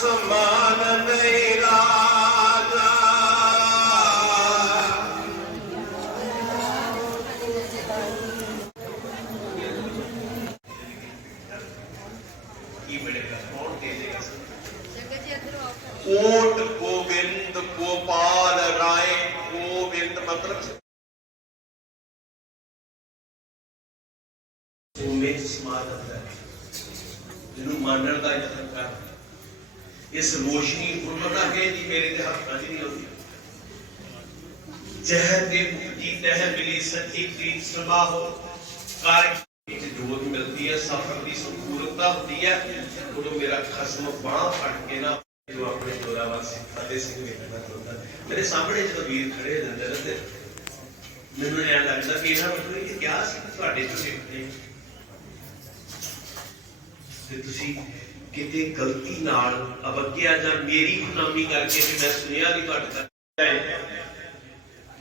ਸਮਾਨ ਨਹੀਂ ਕੋਟ ਗੋਬਿੰਦ, ਗੋਪਾਲ, ਰਾਏ, ਗੋਬਿੰਦ, ਮਤਲਬ ਤੁਮੇ ਸਮਾਦਤ ਹੈ। ਜਿਹਨੂੰ ਮੰਨਣ ਦਾ ਯਤਨ ਕਰ ਇਸ ਰੋਸ਼ਨੀ ਗੁਰਮਤਾ ਹੈ ਜੀ, ਮੇਰੇ ਤੇ ਹੱਥਾਂ 'ਚ ਨਹੀਂ ਆਉਂਦੀ। ਜਹ ਤੇ ਮੁਕਤੀ ਤਹ ਮਿਲੀ ਸੱਚੀ ਪ੍ਰੀਤ ਸਮਾਹੋ ਕਰ ਵਿੱਚ ਜੋਤ ਮਿਲਦੀ ਹੈ, ਸਫਰ ਦੀ ਸੰਪੂਰਨਤਾ ਹੁੰਦੀ ਹੈ। ਉਦੋਂ ਮੇਰਾ ਖਸਮ ਬਾਹ ਫੜ ਕੇ ਨਾ ਜੋ ਆਪਣੇ ਜੋਰਾਵਰ ਸਿੰਘ ਫਤਿਹ ਸਿੰਘ ਵੇਖਣਾ ਚਾਹੁੰਦਾ ਮੇਰੇ ਸਾਹਮਣੇ ਜਦੋਂ ਵੀਰ ਖੜੇ ਹੁੰਦੇ ਨੇ ਤੇ ਮੈਨੂੰ ਐਂ ਲੱਗਦਾ ਕਿ ਇਹਨਾਂ ਨੂੰ ਇਹ ਕਿਹਾ ਸੀ ਤੁਹਾਡੇ ਤੋਂ ਤੇ ਤੁਸੀਂ ਕਿਤੇ ਗਲਤੀ ਨਾਲ ਅਵਗਿਆ ਜਾਂ ਮੇਰੀ ਗੁਲਾਮੀ ਕਰਕੇ ਵੀ ਮੈਂ ਸੁਣਿਆ ਵੀ ਤੁਹਾਡੇ ਤੱਕ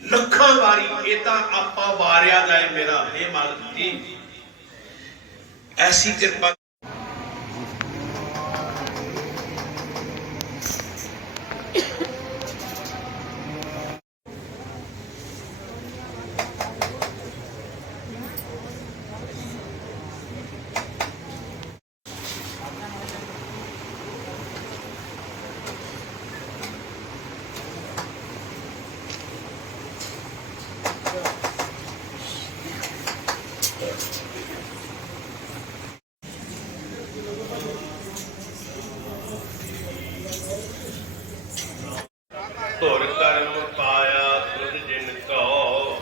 ਲੱਖਾਂ ਵਾਰੀ ਇਹ ਤਾਂ ਆਪਾਂ ਵਾਰਿਆ ਜਾਏ ਮੇਰਾ ਇਹ ਮਾਲਕ ਜੀ। ਐਸੀ ਕਿਰਪਾ ਧੁਰ ਕਰਮ ਪਾਇਆ ਤੁਧ ਜਿਨ ਕੋ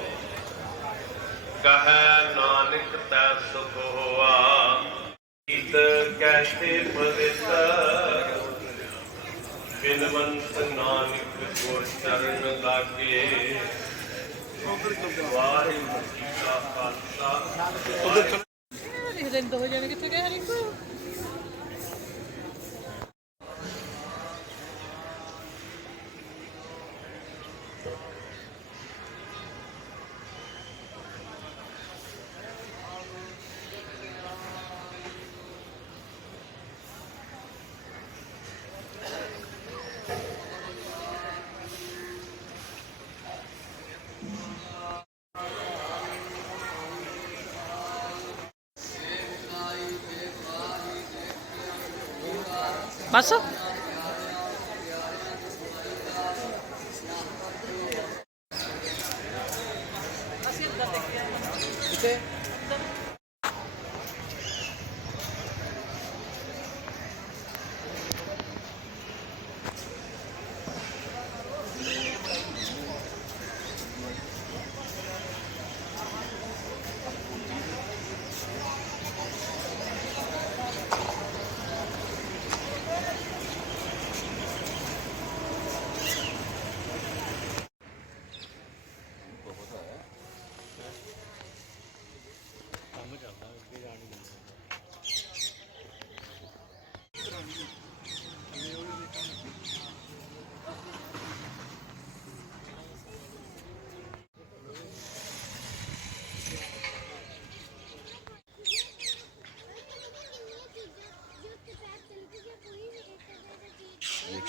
ਕਹੈ ਨਾਨਕ ਤੈ ਸੁਖ ਹੋਆ। ਈਤ ਕੈਸੇ ਪਵਿੱਤਰ ਬਿਨਵੰਤ ਨਾਨਕ ਗੁਰ ਚਰਨ ਲਾਗੇ। ਵਾਹਿਗੁਰੂ ਜੀ ਕਾ ਖਾਲਸਾ। ਦਿਨ ਦੋ ਜਣੇ ਕਿੱਥੇ ਗਏ ਹਰੀ 맞어? você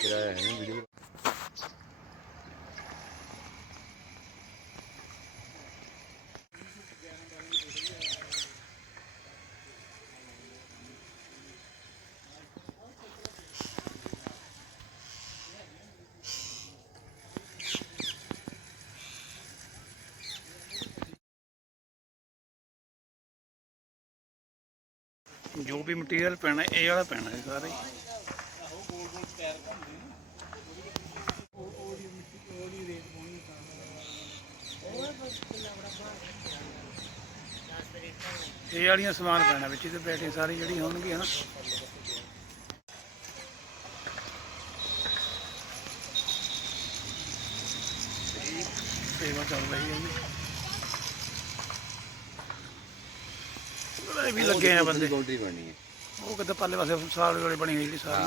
ਬਸ ਜੋ ਵੀ ਮਟੀਰੀਅਲ ਪੈਣਾ ਇਹ ਵਾਲਾ ਪੈਣਾ ਹੈ ਸਾਰਾ। ਇਹ ਵਾਲੀਆਂ ਸਮਾਨ ਪੈਣਾ ਵਿੱਚ ਤੇ ਬੈਠੇ ਸਾਰੀ ਜਿਹੜੀ ਹੋਣਗੀ ਹਨਾ ਸੇਵਾ ਚੱਲ ਰਹੀ ਹੈ ਜੀ। ਇਹ ਵੀ ਲੱਗੇ ਆ ਬੰਦੇ। ਬਾਉਂਡਰੀ ਬਣਨੀ ਹੈ। ਉਹ ਕਿਤੇ ਪਰਲੇ ਪਾਸੇ ਸਾਲ ਵੇਲੇ ਬਣੀ ਹੋਈ ਜਿਹੜੀ ਸਾਰੀ।